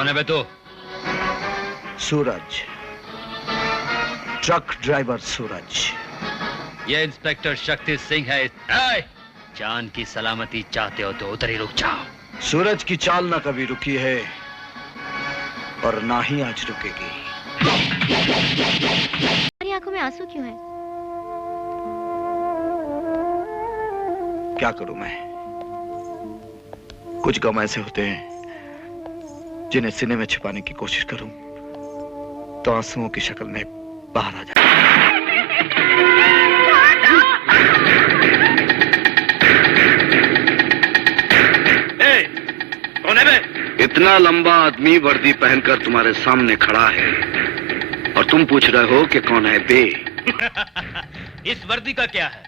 कौन है बे तू? सूरज, ट्रक ड्राइवर सूरज। ये इंस्पेक्टर शक्ति सिंह है। जान की सलामती चाहते हो तो उधर ही रुक जाओ। सूरज की चाल ना कभी रुकी है और ना ही आज रुकेगी। तुम्हारी आंखों में आंसू क्यों है? क्या करूं मैं? कुछ गम ऐसे होते हैं जिन्हें सीने में छिपाने की कोशिश करूं तो आंसुओं की शक्ल में बाहर आ जाए। कौन है बे? इतना लंबा आदमी वर्दी पहनकर तुम्हारे सामने खड़ा है और तुम पूछ रहे हो कि कौन है बे? इस वर्दी का क्या है?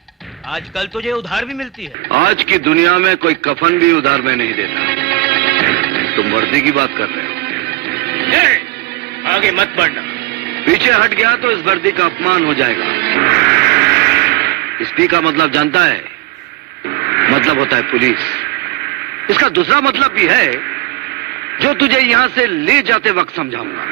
आजकल तुझे उधार भी मिलती है। आज की दुनिया में कोई कफन भी उधार में नहीं देता। तुम वर्दी की बात कर रहे हो। आगे मत बढ़ना। पीछे हट गया तो इस वर्दी का अपमान हो जाएगा। इस पी का मतलब जानता है? मतलब होता है पुलिस। इसका दूसरा मतलब भी है जो तुझे यहां से ले जाते वक्त समझाऊंगा।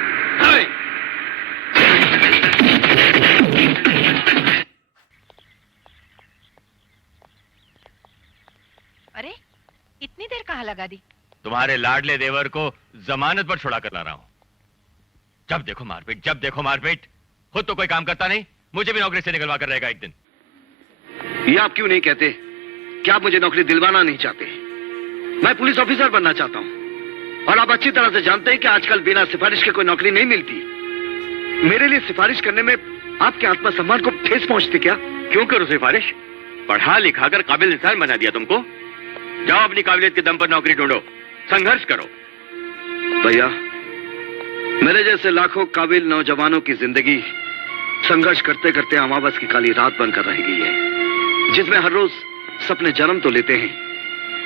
अरे इतनी देर कहाँ लगा दी? तुम्हारे लाडले देवर को जमानत पर छुड़ा कर ला रहा हूं। जब देखो मारपीट, जब देखो मारपीट। खुद तो कोई काम करता नहीं, मुझे भी नौकरी से निकलवा कर रहेगा एक दिन। ये आप क्यों नहीं कहते कि आप मुझे नौकरी दिलवाना नहीं चाहते? मैं पुलिस ऑफिसर बनना चाहता हूं और आप अच्छी तरह से जानते हैं कि आजकल बिना सिफारिश के कोई नौकरी नहीं मिलती। मेरे लिए सिफारिश करने में आपके आत्मसम्मान को ठेस पहुंचती क्या? क्यों करूं सिफारिश? पढ़ा लिखा कर काबिल इंसान बना दिया तुमको। जाओ अपनी काबिलियत के दम पर नौकरी ढूंढो, संघर्ष करो। भैया, मेरे जैसे लाखों काबिल नौजवानों की जिंदगी संघर्ष करते करते अमावस की काली रात बनकर रह गई है, जिसमें हर रोज सपने जन्म तो लेते हैं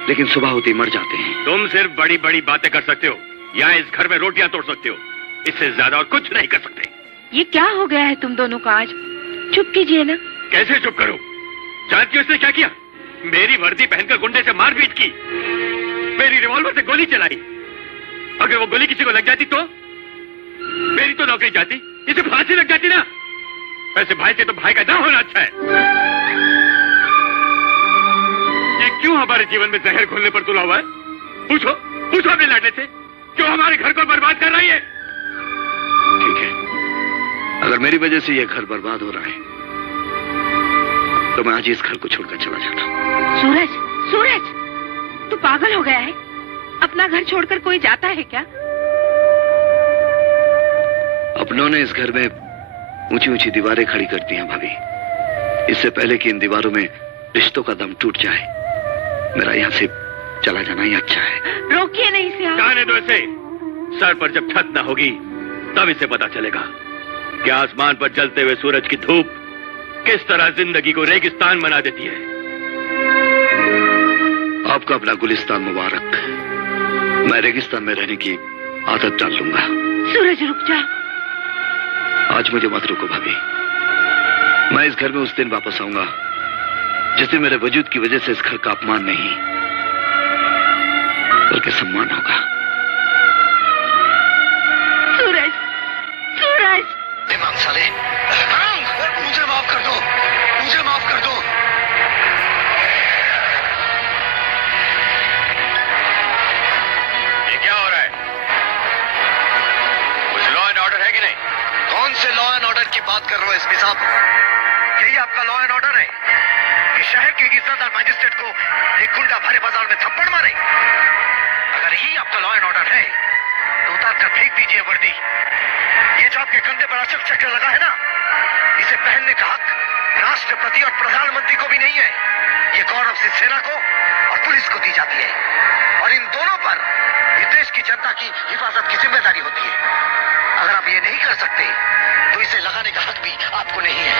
लेकिन सुबह होते ही मर जाते हैं। तुम सिर्फ बड़ी बड़ी बातें कर सकते हो या इस घर में रोटियां तोड़ सकते हो। इससे ज्यादा और कुछ नहीं कर सकते। ये क्या हो गया है तुम दोनों का आज? चुप कीजिए ना। कैसे चुप करूं? जानती हो इसने क्या किया? मेरी वर्दी पहनकर गुंडे से मारपीट की, मेरी रिवॉल्वर से गोली चलाई। अगर वो गोली किसी को लग जाती तो मेरी तो नौकरी जाती, इसे फांसी लग जाती ना। वैसे भाई से तो भाई का ना होना अच्छा है। ये क्यों हमारे जीवन में जहर घोलने पर तुला हुआ है? पूछो, पूछो अपने लाडले से, क्यों हमारे घर को बर्बाद कर रही है? ठीक है, अगर मेरी वजह से ये घर बर्बाद हो रहा है तो मैं आज इस घर को छोड़कर चला जाता हूँ। सूरज, सूरज, तू पागल हो गया है? अपना घर छोड़कर कोई जाता है क्या? अपनों ने इस घर में ऊंची ऊंची दीवारें खड़ी कर दी हैं भाभी। इससे पहले कि इन दीवारों में रिश्तों का दम टूट जाए, मेरा यहाँ से चला जाना ही अच्छा है। रोकिए नहीं इसे आप। जाने दो इसे। सर पर जब छत न होगी तब इसे पता चलेगा कि आसमान पर जलते हुए सूरज की धूप किस तरह जिंदगी को रेगिस्तान बना देती है। आपका अपना गुलिस्तान मुबारक। मैं रेगिस्तान में रहने की आदत डाल लूंगा। सूरज रुक जा। आज मुझे मत रोको भाभी। मैं इस घर में उस दिन वापस आऊंगा जिस दिन मेरे वजूद की वजह से इस घर का अपमान नहीं बल्कि सम्मान होगा। सूरज, सूरज। दिमाग साले, मुझे माफ कर दो, मुझे माफ कर दो। ये क्या हो रहा है? कुछ लॉ एंड ऑर्डर है कि नहीं? कौन से लॉ एंड ऑर्डर की बात कर रहे हो एसपी साहब? यही आपका लॉ एंड ऑर्डर है कि शहर के इज्जतदार मजिस्ट्रेट को एक गुंडा भरे बाजार में थप्पड़ मारे? अगर यही आपका लॉ एंड ऑर्डर है तो उतार कर फेंक दीजिए वर्दी। ये जो आपके कंधे पर अशोक चक्र लगा है ना, इसे पहनने का हक राष्ट्रपति और प्रधानमंत्री को भी नहीं है। ये गौरव से सेना को और पुलिस को दी जाती है और इन दोनों पर इस देश की जनता की हिफाजत की जिम्मेदारी होती है। अगर आप ये नहीं कर सकते तो इसे लगाने का हक भी आपको नहीं है।